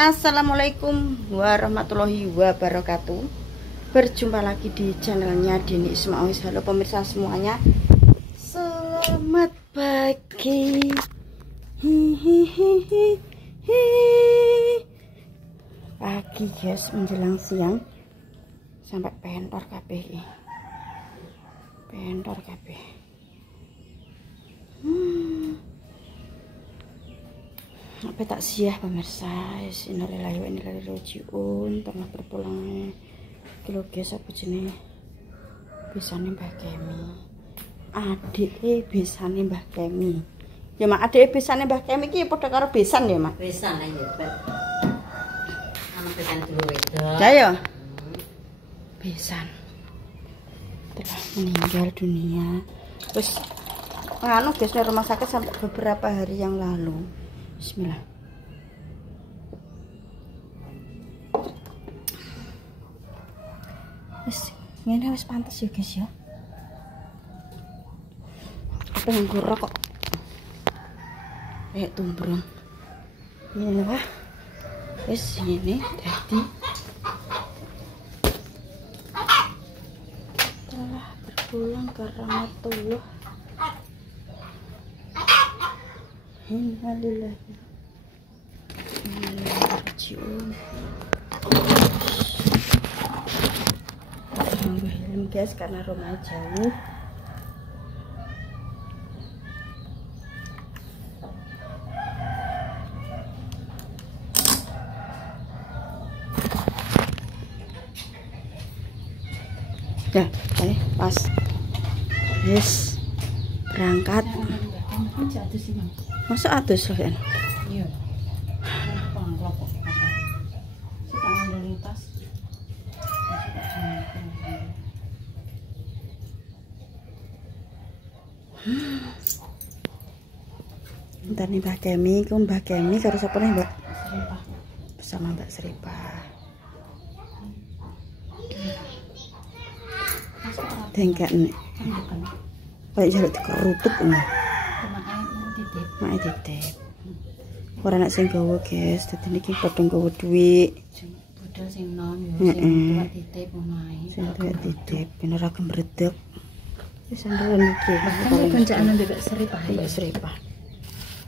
Assalamualaikum warahmatullahi wabarakatuh. Berjumpa lagi di channelnya Dini Ismaawis. Halo pemirsa semuanya, selamat pagi. Pagi guys, menjelang siang. Sampai pentor kabeh. Pentor kabeh. Apa tak siah pemirsa, innalillahi wa inna ilaihi rajiun. Tengah berpulang kilo guys, apa jenis bisane Mbah Kemi, adike bisane Mbah Kemi ya mak, adike bisane Mbah Kemi iki padha karo besan ya mak. Besan aja bet anak besan dulu wedok ya besan telah meninggal dunia. Terus nganu guys, di rumah sakit sampai beberapa hari yang lalu. Bismillah. Ini wis pantes ya guys ya. Apa yang gurau kok kayak tumbrung ini wah. Wis ini jadi telah berpulang ke rahmatullah. Innalillahi wa inna ilaihi raji'un. Alhamdulillah guys, karena rumah jauh. Ya, pas. Yes. Berangkat. Masa atus kan? Iya. Ntar nih Mbak Kemi, Mbak Kemi karo sapa nih Mbak? Bersama Mbak Seripa. Dengkek nih. Kayak jaluk dikerutuk nih. Mak titip. Ora nek sing gawa guys, dadi niki padha gawa dhuwit. Bodol sing nom yo sing tuwa titip omahe. Sing tuwa titip ben ora gembredeg. Wis sampeyan iki. Kancaane Mbak Seripa. Mbak Seripa.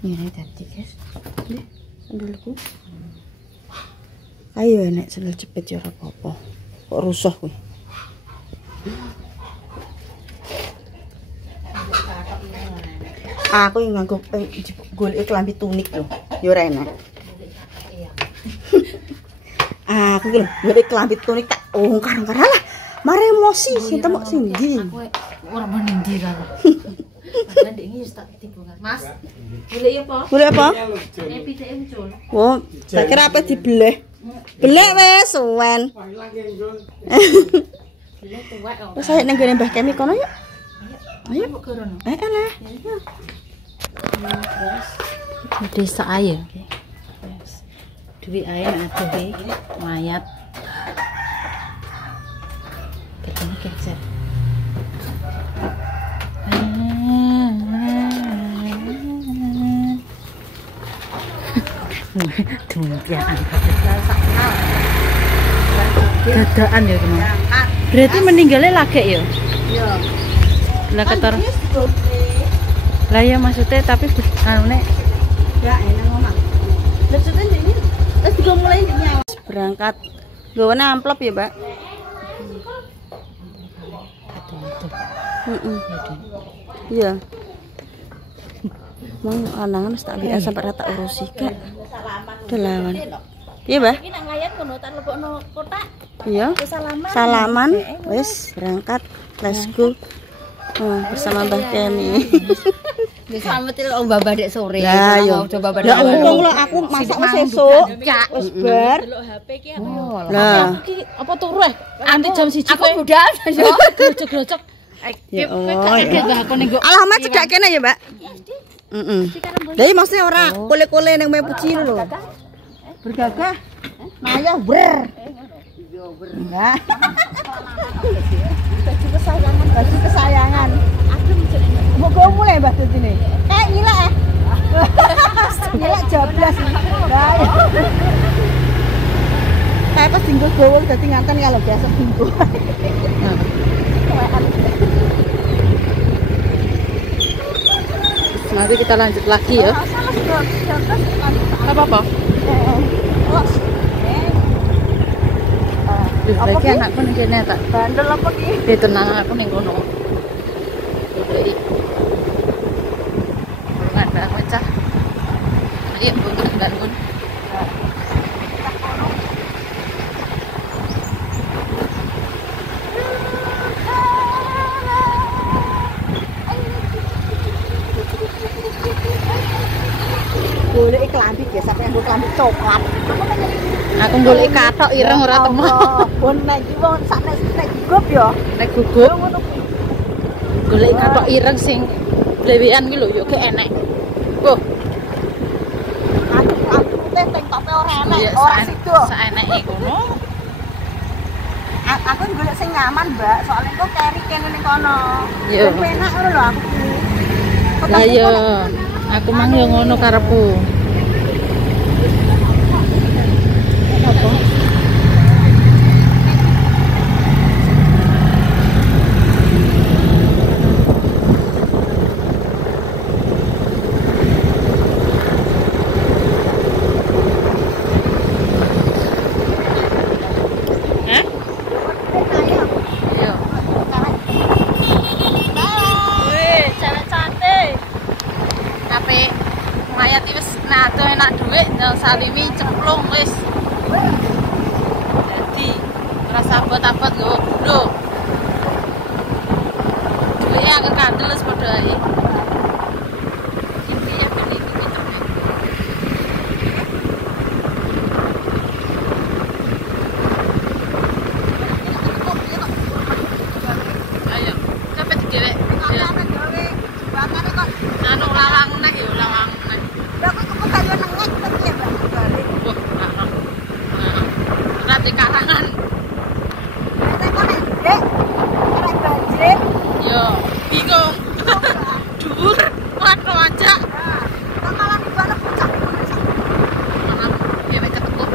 Ini tadi guys. Nih, sandalku. Ayo nek sandal cepet ya ora apa-apa. Kok rusuh kuwi. Aku yang nganggo golek klambi tunik lho. Ya ora enak. Iya. Aku ki lho golek klambi tunik tak ongkar-ongkar lah. Mare emosi sing temok sing ndi. Aku ora mendi karo. Padahal ndek iki tak tipu kan. Mas. Golek apa? Golek apa? Pitike muncul. Oh, tak kira apa dibeleh. Belek wis suwen. Wis ayo nang gone Mbah Kemi kono yuk. Ayo kok kerono. Alah. Desa air. Duwi air aduh iki mayat. Ketemu kecet. Tumpian. Dadaan ya kemana? Berarti meninggalnya lagi ya? Iya. Lah ketor. Lah ya maksudnya tapi anu nek ya enak ngomong. Maksudnya ini wis digo mulai nyawa. Berangkat. Nggawane amplop ya, Mbak? Iya. Mau anangan wis tak ambek sampai rata urusi kak. Delawan. Iya, Mbak? iki nang layar ngono tak lebokno kotak. Iya. Salaman wis berangkat. Let's go. Bersama Mbah Kemi. Selamat ya Mbak Badek sore. Ya, yo. Coba Badek. Ya untung lho aku masak sesuk. Wis bar. Delok HP ki apa? Lah, Iki apa turu anti jam 1 kowe. Aku budal yo grocok-grocok. ya Allah. Aku ning Alamat cedak kene ya, Mbak. Heeh. Lah iki maksudnya ora kole-kole ning mepuci lho. Bergagah. Maya ber. Yo ber. Enggak. Baju kesayangan. Moga mulai Mbak Dini. Kayak gila ya. Gila 12. singgo gowol dadi nganten kalau biasa minggu. Nanti kita lanjut lagi ya. Apa-apa? Lagi anakku ning kene tak. Bandel apa ki? Tenang aku ning kono. Iki. Nggak ada pecah. Iya, bukan bangun. Golek klambi biasa yang klambi coklat. Aku golek kathok ireng ora temu. Pun nek iki wong sak nek gugup ya. Nek gugup golek kathok ireng sing blewean kuwi lho yo ke enek. Oh, aku teh teng tope ora enek, ora sido. Saeneke kono. Aku golek sing nyaman, Mbak. Soalnya kok carry kene ning kono. Yo. Enak ngono lho aku kuwi. Lah yo, aku mang yo ngono karepku. Salimi cemplung wis. Jadi rasa abot-abot lho. Duwe aku kandel wis padha ae. Iki ya ben iki pitune. Ayo, sampe digewek. Bakane kok anu lawang nek ya lawang nek. Lah kok kayu nengek piye, Mbak? Nanti karangan. Yo, bingung. Dhuwur, waduh aja. Malah di bawah puncak. Malah dhewe ketekuk.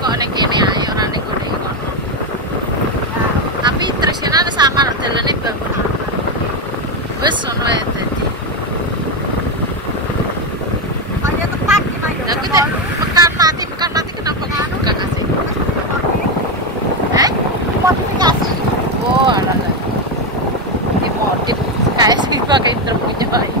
Kok ning kene ae ora ning kene kono. Tapi tresna wis aman dalane bangun. Wis ono ae dadi. Ayo tepat iki Mas. Lah kita bekan mati kenapa buka kasih? Modifikasi. Oh, alah. Ini modif kayak sih pakai terpunya ae.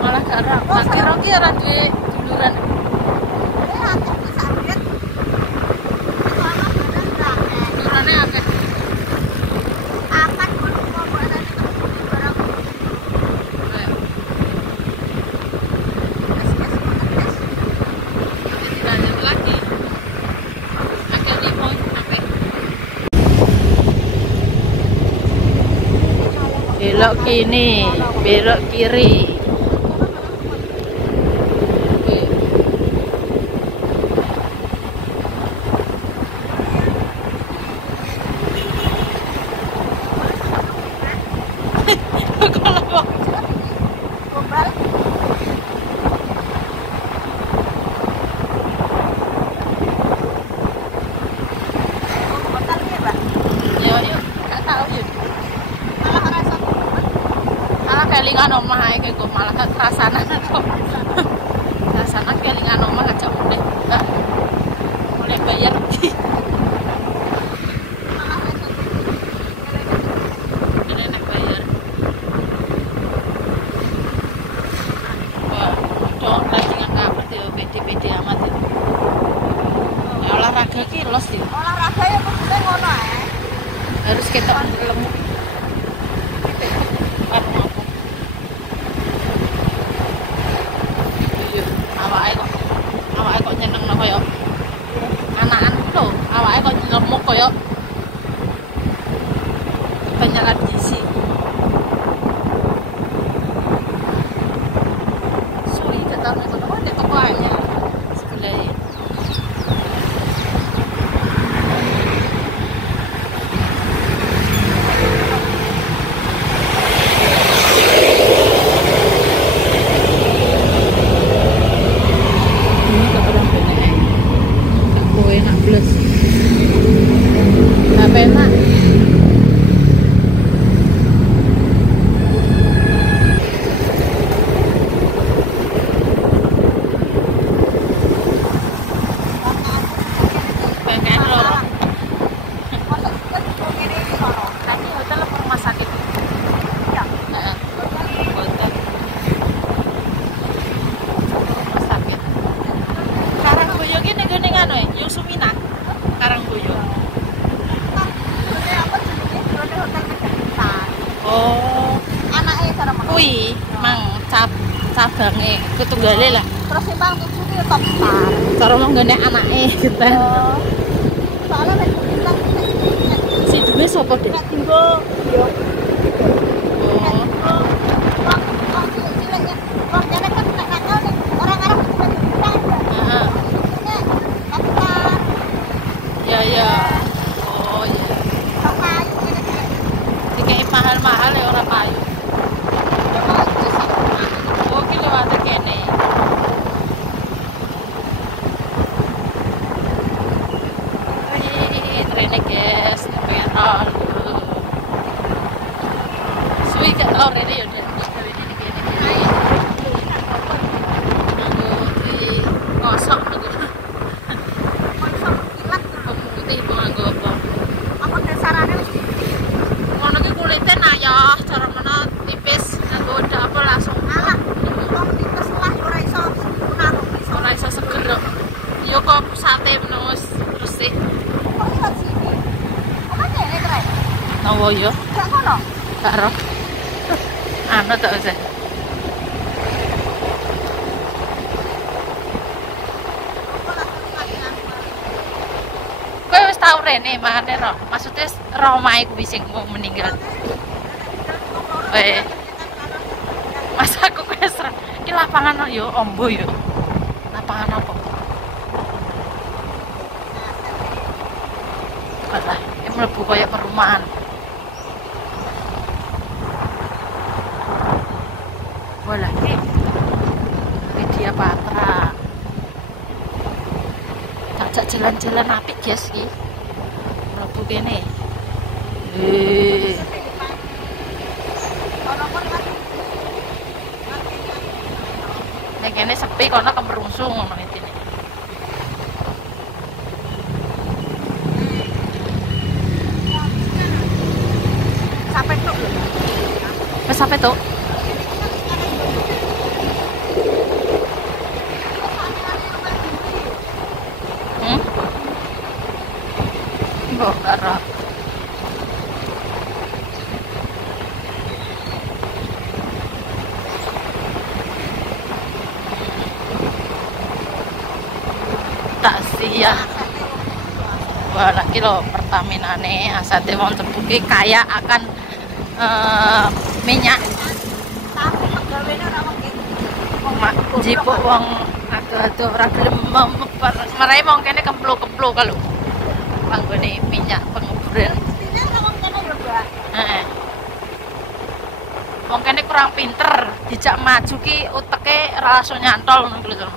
Malah gak ora. Kira-kira ora duwe duluran. Dulurane akeh. Akan kudu kok ana di barang. Lanjut lagi. Agak limo sampai. Belok kini, belok kiri. Kelingan omah ae kok malah kerasanan kok. Kerasanan kelingan omah aja mulai. Mbak. Mulai bayar lebih. Enak bayar. Wah, dong lagi ngangkat ya PD-PD amat itu. Ya olahraga olahraga ki los ya. Olahraga ya maksudnya ngono ae. Harus ketok lemu. Iya, awake kok nyenengno koyo anakan lho, awake kok lemuk koyo kebanyakan gizi. Suwi gak tau nek kono nek toko anyar sebelah ya. Ini kok orang benek gak kowe nak bles gak penak. Pengen loro tadi hotel apa rumah sakit ya? Hotel rumah sakit Karangboyo ki ning gone ngono e Yusumina Karangboyo. Oh Anake cara makan. kuwi mang cabange ketunggale lah Terus Simpang 7 ki top star. cara mau gone anake gitu. Soalnya nek bintang Si duwe sapa deh? nek tinggo yo Oh heeh. Ya ya. Oh ya. Dikei mahal-mahal ya ora payu. Oh ki lewat kene. Wih, trene guys, peron. Suwi gak tau rene ya udah kali ini kene. Aku kosong aku. Pemutih penganggo apa? Ngono ki kulite nayah, cara mana tipis, nganggo udah apa langsung ora iso seger. Yo kok sate menus terus sih. Nowo yo, gak roh. Anu tak usah. Kowe wis tau rene makane roh. Maksudnya roh mae kuwi sing mau meninggal. Mas aku wis iki lapangan yo ombo yo. Lapangan apa? Alah, ini mlebu kaya perumahan. Bola iki. Media Patra. Tak jalan-jalan apik guys iki. Mlebu kene. Nek kene sepi kono kemerungsung ngono intine. Wes sampe tok. Mbok karo. Tak sia. Wah, lagi lo Pertaminane asate wong tebuke kaya akan minyak. Tapi pegawene ora wong Jipuk wong ado-ado ora gelem marai wong kene kemplo-kemplo kalau panggone minyak penguburan. mestinya ora wong kene yo, Mbak. Heeh. Wong kene kurang pinter, dijak maju ki uteke ora langsung nyantol ngono lho.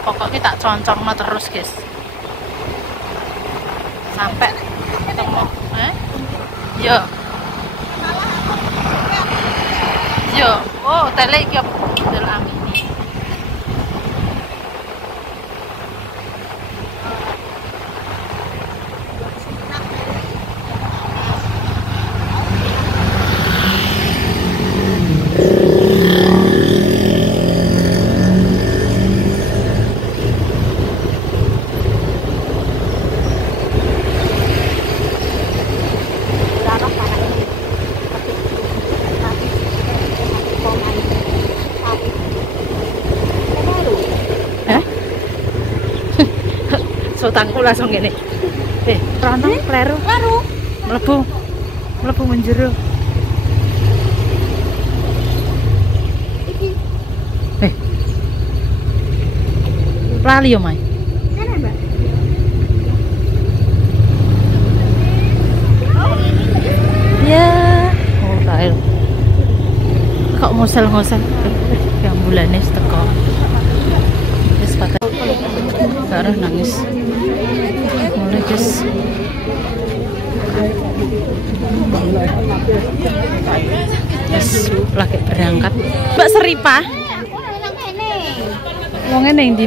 Pokoknya tak concongno terus guys sampai ketemu yo yo oh tele iki hotel Amini sotangku langsung gini. Rono kleru. Mlebu menjero. Lali yo, Mai. Kene, Mbak. Ya, oh kail. Kok ngosel-ngosel? Yang bulannya teko. Wis patah. Baru nangis. Mulai guys. Yes, lagi berangkat. Mbak Seripa. Wong ngene ndi?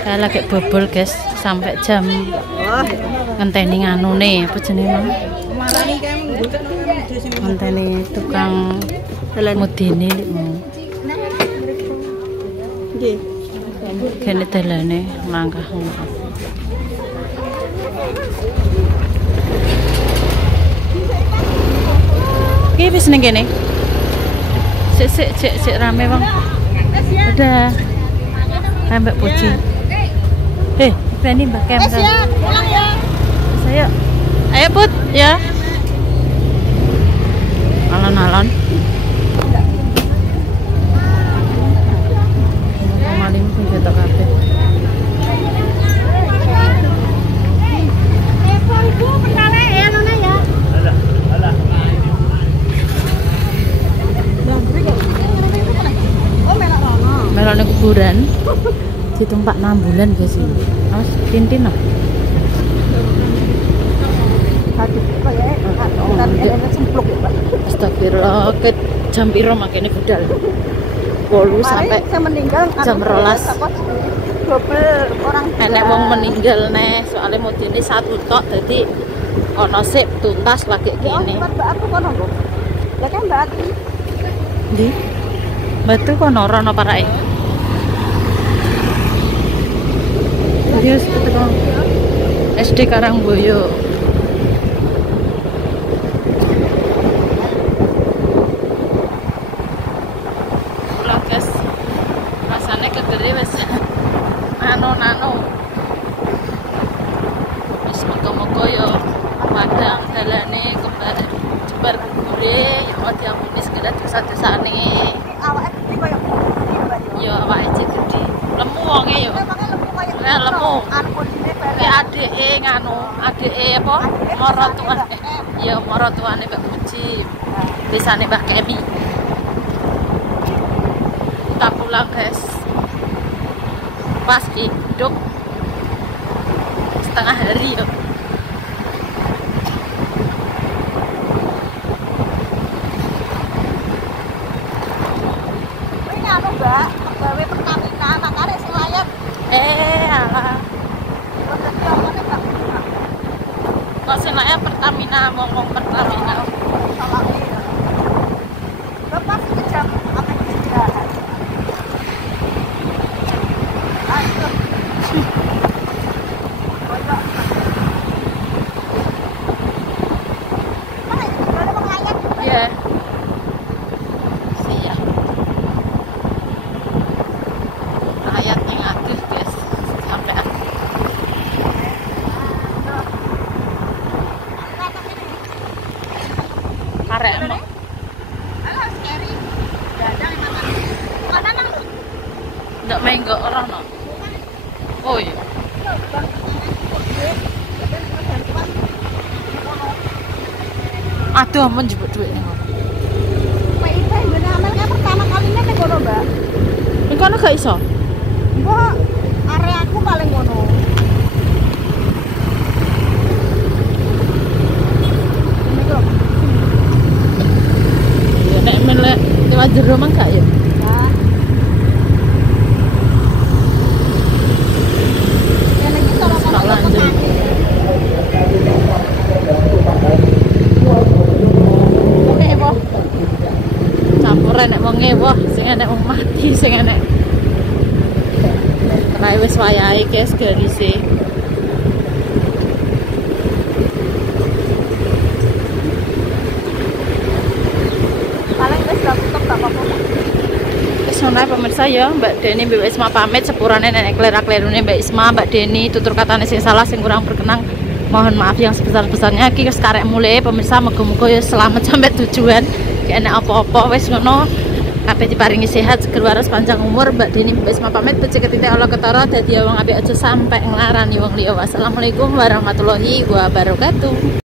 Kayak lagi bobol guys sampai jam ngenteni nganune apa jenenge Mang? Ngenteni tukang mudine nggih. Kene dalane mangkah ngono. Iki wis ning kene. Sik rame Bang. Udah. Mbak Puji. Berani Mbak Kem. Ya, pulang ya. Saya. Ayo Put, ya. Alon-alon. Maling pun jatuh kabeh. Ibu pentale ya nona ya. Alah. Oh, melak rono. Melok ning kuburan. Ditumpak 6 bulan guys ini. Awas tintin no. Astagfirullah, ke jam piro makanya budal. 10 sampai jam 12. Double orang. Enek wong meninggal nih, soalnya modine satu tok dadi ono sip tuntas lagi kene. Mbak aku kono, Bu. Ya kan Mbak Ati. Ndi? Batu kono rono parake. Serius ketemu SD Karangboyo. Lah guys, rasanya kegere wis nano. Wis muga-muga yo padang dalane kembar jebar kubure yo diampuni segala dosa-dosane. Awake gede koyo Yo awake gede. Lemu wonge yo. Lemu. Adike nganu, adike apa? Maratuane. Ya maratuane Mbak Puji. Desane Mbak Kemi. Kita pulang, guys. Pas hidup setengah hari ya. Ini anu Mbak, pegawai Pertamina makane sing layak. Alah. Kok senaknya Pertamina, ngomong Pertamina. Lepas ke jam apa istirahat. Ayo. Mana itu ada Bang Layak? Iya. Siap. Rakyatnya aktif, guys. Sampai aktif. Karek emang. Halo, scary. Dadang makan. Mana nang? Nggak menggo orang no. Oh iya. Aduh, aman jebuk duit nih. PIP bener amalnya pertama kalinya ning kono, Mbak. Ini kan gak iso. Mbak, area aku paling ngono. Ini kok. Ya nek melek lewat jero mah gak ya. Nah. Ya lagi kalau Tak lanjut. Campuran nek wong ngewoh, sing enek wong mati, sing enek. Kae wis wayahe guys garise. paling wis gak tutup gak apa-apa. Wis ora apa pemirsa ya, Mbak Deni Mbak Isma pamit sepurane nenek klera-klerune Mbak Isma, Mbak Deni tutur katane sing salah sing kurang berkenan. Mohon maaf yang sebesar-besarnya. Iki wis karek mulai pemirsa, muga-muga ya selamat sampai tujuan. Gak enak apa-apa wis ngono. Kabeh diparingi sehat, seger waras, panjang umur. Mbak Deni Mbak Isma pamit, becik titik Allah ketara dadi wong apik aja sampai nglarani wong liya. Wassalamualaikum warahmatullahi wabarakatuh.